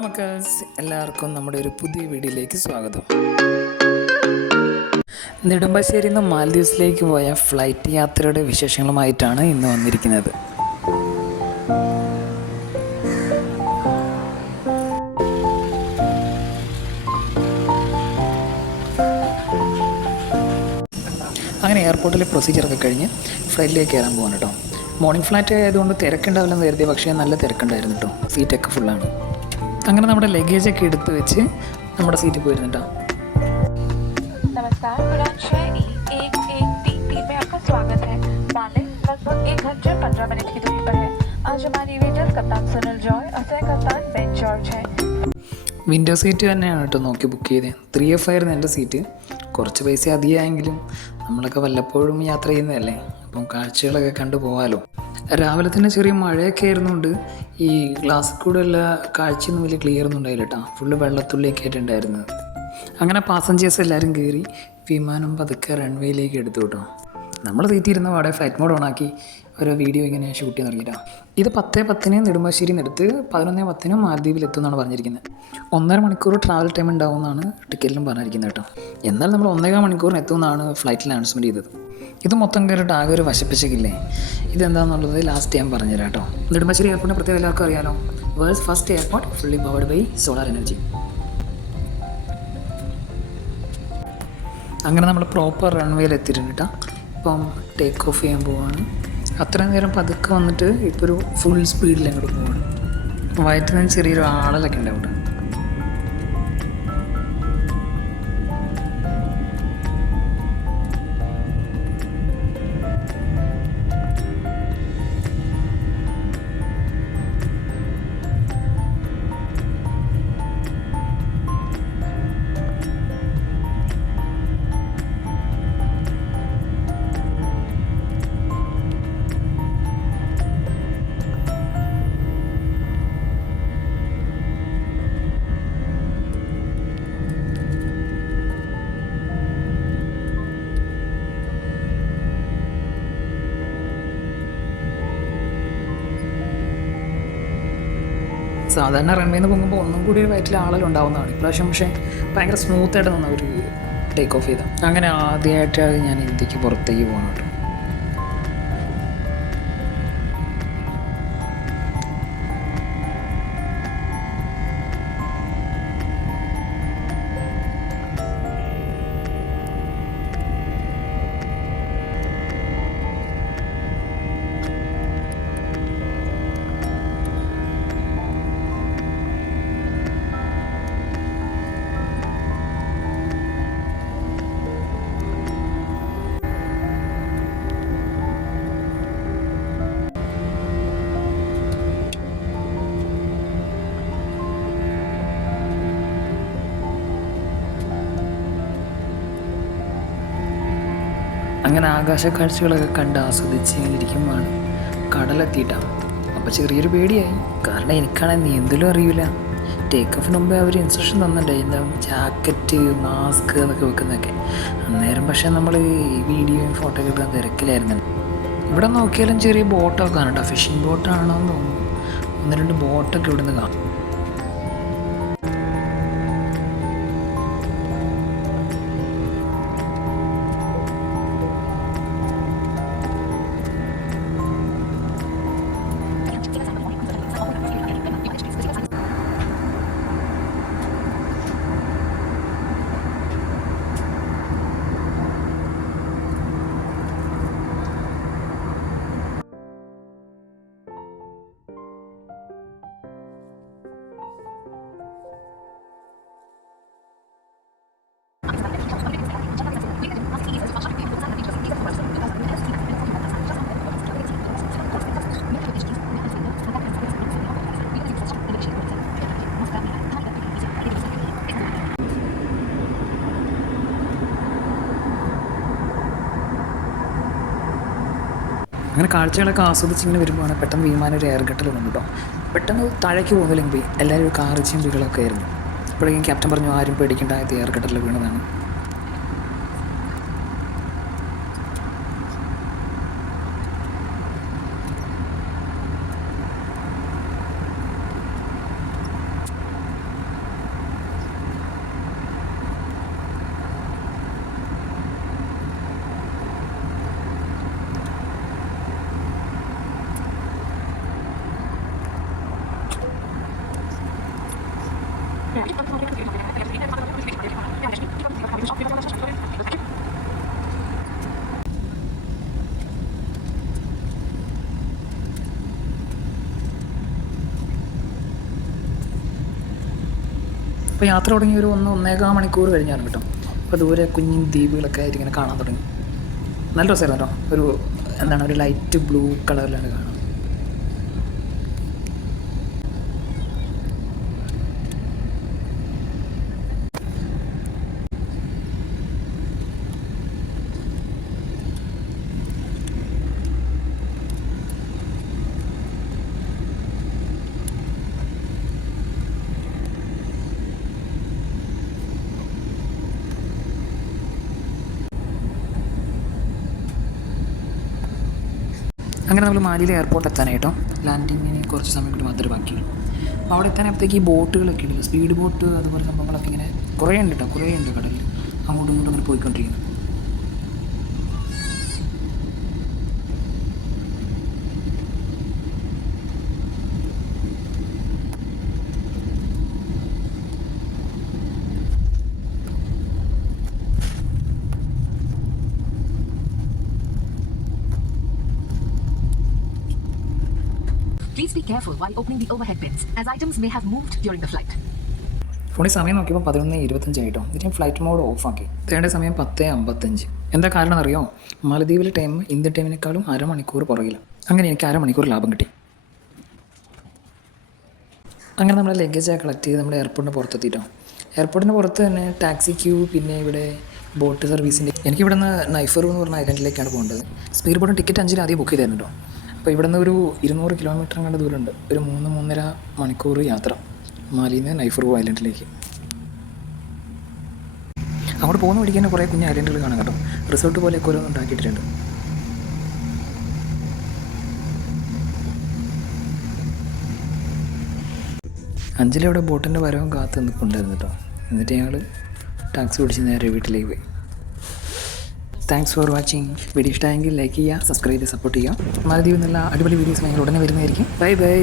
Hello മക്കൾസ്, എല്ലാവർക്കും നമ്മുടെ ഒരു പുതിയ വീഡിയോയിലേക്ക് സ്വാഗതം. നെടുമ്പാശ്ശേരിയിൽ നിന്ന് മാൽദീവ്സിലേക്ക് പോയ ഫ്ലൈറ്റ് യാത്രയുടെ വിശേഷങ്ങളുമായിട്ടാണ് ഇന്ന് വന്നിരിക്കുന്നത്. അങ്ങനെ എയർപോർട്ടിലെ പ്രൊസീജിയറൊക്കെ കഴിഞ്ഞ് ഫ്ലൈറ്റിലേക്ക് കയറാൻ പോകാൻ കേട്ടോ. മോർണിംഗ് ഫ്ലൈറ്റ് ആയതുകൊണ്ട് തിരക്കുണ്ടാവില്ലെന്ന് കരുതി, പക്ഷേ നല്ല തിരക്കുണ്ടായിരുന്നു കേട്ടോ. സീറ്റൊക്കെ ഫുള്ളാണ്. അങ്ങനെ നമ്മുടെ ലഗേജൊക്കെ എടുത്ത് വെച്ച് നമ്മുടെ സീറ്റിൽ പോയിരുന്നിട്ടോ. नमस्कार, उड़ान 6113 में आपका स्वागत है। मालिक लगभग 1 घंटे 15 मिनट की दूरी पर है। आज हमारी वेटर कप्तान सुनील जॉय और सह कप्तान बेन जॉर्ज है। വിൻഡോ സീറ്റ് തന്നെയാണ് കേട്ടോ നോക്കി ബുക്ക് ചെയ്തത്. 3F ആയിരുന്നു എൻ്റെ സീറ്റ്. കുറച്ച് പൈസ അധികമായെങ്കിലും നമ്മളൊക്കെ വല്ലപ്പോഴും യാത്ര ചെയ്യുന്നതല്ലേ, അപ്പം കാഴ്ചകളൊക്കെ കണ്ടു പോകാമല്ലോ. രാവിലെ തന്നെ ചെറിയ മഴയൊക്കെ ആയിരുന്നുകൊണ്ട് ഈ ഗ്ലാസ്സിൽ കൂടെ ഉള്ള കാഴ്ചയൊന്നും വലിയ ക്ലിയർ ഒന്നും ഉണ്ടായില്ല കേട്ടോ. ഫുള്ള് വെള്ളത്തുള്ളിയൊക്കെ ആയിട്ടുണ്ടായിരുന്നത്. അങ്ങനെ പാസഞ്ചേഴ്സ് എല്ലാവരും കയറി വിമാനം പതുക്കെ റൺവേയിലേക്ക് എടുത്തു കേട്ടോ. നമ്മൾ തീറ്റിയിരുന്ന പാടെ ഫ്ലൈറ്റ് മോഡ് ഓണാക്കി ഓരോ വീഡിയോ ഇങ്ങനെ ഷൂട്ട് ചെയ്യാൻ തുടങ്ങിയിട്ടാണ്. ഇത് 10:10 നെടുമ്പാശ്ശേരിയിൽ നിന്ന് എടുത്ത് 11:10 മാലദ്വീപിൽ എത്തുമെന്നാണ് പറഞ്ഞിരിക്കുന്നത്. 1.5 മണിക്കൂർ ട്രാവൽ ടൈം ഉണ്ടാവുമെന്നാണ് ടിക്കറ്റിലും പറഞ്ഞിരിക്കുന്നത് കേട്ടോ. എന്നാൽ നമ്മൾ 1.25 മണിക്കൂറിന് എത്തുമെന്നാണ് ഫ്ലൈറ്റിൽ അനൗൺസ്മെൻറ്റ് ചെയ്തത്. ഇത് മൊത്തം കയറിയിട്ട് ആകെ ഒരു വശപ്പിച്ചക്കില്ലേ. ഇതെന്താണെന്നുള്ളത് ലാസ്റ്റ് ഞാൻ പറഞ്ഞുതരാം കേട്ടോ. നെടുമ്പാശ്ശേരി എയർപോർട്ടിനെ പ്രത്യേകം എല്ലാവർക്കും അറിയാലോ. World's first airport fully powered by solar energy. അങ്ങനെ നമ്മൾ പ്രോപ്പർ റൺവേയിൽ എത്തിയിട്ടുണ്ട് കേട്ടോ. ഇപ്പം ടേക്ക് ഓഫ് ചെയ്യാൻ പോവാണ്. അത്രയും നേരം പതുക്കെ വന്നിട്ട് ഇപ്പോൾ ഒരു ഫുൾ സ്പീഡിൽ അങ്ങോട്ട് പോവാണ്. വയറ്റിൽ നിന്ന് ചെറിയൊരു ആളലൊക്കെ ഉണ്ട് അവിടെ. സാധാരണ റൺവേന്ന് പോകുമ്പോൾ ഒന്നും കൂടി ഒരു വയറ്റിൽ ആളലുണ്ടാവുന്നതാണ്. ഇപ്രാവശ്യം പക്ഷേ ഭയങ്കര സ്മൂത്തായിട്ട് നിന്ന് അവർ ടേക്ക് ഓഫ് ചെയ്ത. അങ്ങനെ ആദ്യമായിട്ട് ഞാൻ ഇന്ത്യക്ക് പുറത്തേക്ക് പോകണം കേട്ടോ. അങ്ങനെ ആകാശ കാഴ്ചകളൊക്കെ കണ്ട് ആസ്വദിച്ച് ഇങ്ങനെ ഇരിക്കുമ്പോഴാണ് കടലെത്തിയിട്ടാണ്. അപ്പോൾ ചെറിയൊരു പേടിയായി, കാരണം എനിക്കാണെങ്കിൽ നീന്തലും അറിയില്ല. ടേക്ക് ഓഫിന് മുമ്പേ അവർ ഇൻസ്ട്രക്ഷൻ തന്നിട്ടുണ്ടായി, എന്താ ജാക്കറ്റ് മാസ്ക് എന്നൊക്കെ വെക്കുന്നതൊക്കെ. അന്നേരം പക്ഷേ നമ്മൾ ഈ വീഡിയോയും ഫോട്ടോ ഒക്കെ എടുക്കാൻ തിരക്കിലായിരുന്നു. ഇവിടെ നോക്കിയാലും ചെറിയ ബോട്ടൊക്കെ കാണാം കേട്ടോ. ഫിഷിംഗ് ബോട്ടാണോ എന്ന് തോന്നുന്നു. 1-2 ബോട്ടൊക്കെ ഇവിടുന്ന് കാണാം. അങ്ങനെ കാഴ്ചകളൊക്കെ ആസ്വദിച്ചിങ്ങനെ വരുമ്പോഴാണ് പെട്ടെന്ന് വിമാനം ഒരു എയർ ഗട്ടൽ വന്നു കേട്ടോ. പെട്ടെന്ന് താഴേക്ക് പോകുന്നില്ലെങ്കിൽ പോയി എല്ലാവരും ഒരു കാറ് ചിമ്പികളൊക്കെ ആയിരുന്നു. അപ്പോഴേക്കും ക്യാപ്റ്റൻ പറഞ്ഞു, ആരും പേടിക്കേണ്ട, എയർ ഗട്ടലിൽ വീണതാണ്. അപ്പോൾ യാത്ര തുടങ്ങി ഒരു 1-1.25 മണിക്കൂർ കഴിഞ്ഞാണ് കേട്ടോ. അപ്പോൾ ദൂരെ കുഞ്ഞു ദ്വീപുകളൊക്കെ ആയിട്ട് ഇങ്ങനെ കാണാൻ തുടങ്ങി. നല്ല രസമായിരുന്നു കേട്ടോ. ഒരു ലൈറ്റ് ബ്ലൂ കളറിലാണ് കാണുന്നത്. അങ്ങനെ നമ്മൾ മാലിയിലെ എയർപോർട്ട് എത്താനായിട്ടോ. ലാൻഡിങ്ങിന് കുറച്ച് സമയം കൂടി മാത്രമേ ബാക്കിയുള്ളൂ. അപ്പോൾ അവിടെ എത്താനപ്പോഴത്തേക്ക് ഈ ബോട്ടുകളൊക്കെ ഉണ്ട്, സ്പീഡ് ബോട്ട് അതുപോലെ സംഭവങ്ങളൊക്കെ ഇങ്ങനെ കുറേ ഉണ്ട് കേട്ടോ. കുറേ ഉണ്ട് കടലിൽ അങ്ങോട്ടും ഇങ്ങോട്ടും അങ്ങനെ പോയിക്കൊണ്ടിരിക്കുന്നത്. Please be careful while opening the overhead bins, as items may have moved during the flight. ഫോണിൽ സമയം നോക്കിയപ്പോൾ 11:25 ആയിട്ടോ. ഇതിന് ഫ്ലൈറ്റ് മോഡ് ഓഫാക്കി. തേണ്ട സമയം 10:55. എന്താ കാരണം അറിയോ? മാലദ്വീപിലെ ടൈം ഇന്ത്യൻ ടൈമിനേക്കാളും അരമണിക്കൂർ പുറകിലാണ്. അങ്ങനെ എനിക്ക് അരമണിക്കൂർ ലാഭം കിട്ടി. അങ്ങനെ നമ്മൾ ലഗേജ് കളക്ട് ചെയ്ത് നമ്മുടെ എയർപോർട്ടിന് പുറത്തെത്തിയിട്ടോ. എയർപോർട്ടിന് പുറത്ത് തന്നെ ടാക്സി ക്യൂ, പിന്നെ ഇവിടെ ബോട്ട് സർവീസിൻ്റെ. എനിക്കിവിടെ നിന്ന് നൈഫർ എന്ന് പറഞ്ഞ ഐലൻഡിലേക്കാണ് പോകേണ്ടത്. സ്പീഡ് ബോട്ടിന് ടിക്കറ്റ് 5 ആദ്യം ബുക്ക് ചെയ്തായിരുന്നു കേട്ടോ. അപ്പോൾ ഇവിടെ നിന്ന് ഒരു 200 കിലോമീറ്റർ കണ്ട ദൂരമുണ്ട്. ഒരു 3-3.5 മണിക്കൂർ യാത്ര മാലിയിൽ നിന്ന് നൈഫറു ഐലൻഡിലേക്ക്. അങ്ങോട്ട് പോകുന്ന വഴിക്ക് തന്നെ കുറേ കുഞ്ഞ് ഐലൻഡുകൾ കാണാം കേട്ടോ. റിസോർട്ട് പോലെയൊക്കെ ഓരോന്നും ഉണ്ടാക്കിയിട്ടുണ്ട്. അഞ്ചിൽ അവിടെ ബോട്ടിൻ്റെ വരവും കാത്ത് നിൽപ്പുണ്ടായിരുന്നു കേട്ടോ. എന്നിട്ട് ഞങ്ങൾ ടാക്സി പിടിച്ച് നേരെ വീട്ടിലേക്ക് പോയി. Thanks for watching. വീഡിയോ ഇഷ്ടമായെങ്കിൽ ലൈക്ക് ചെയ്യുക, സബ്സ്ക്രൈബ് ചെയ്ത് സപ്പോർട്ട് ചെയ്യുക. മാലദ്വീപിൽ നിന്നുള്ള അടിപൊളി വീഡിയോസ് ഞങ്ങൾ ഉടനെ വരുന്നതായിരിക്കും. Bye bye.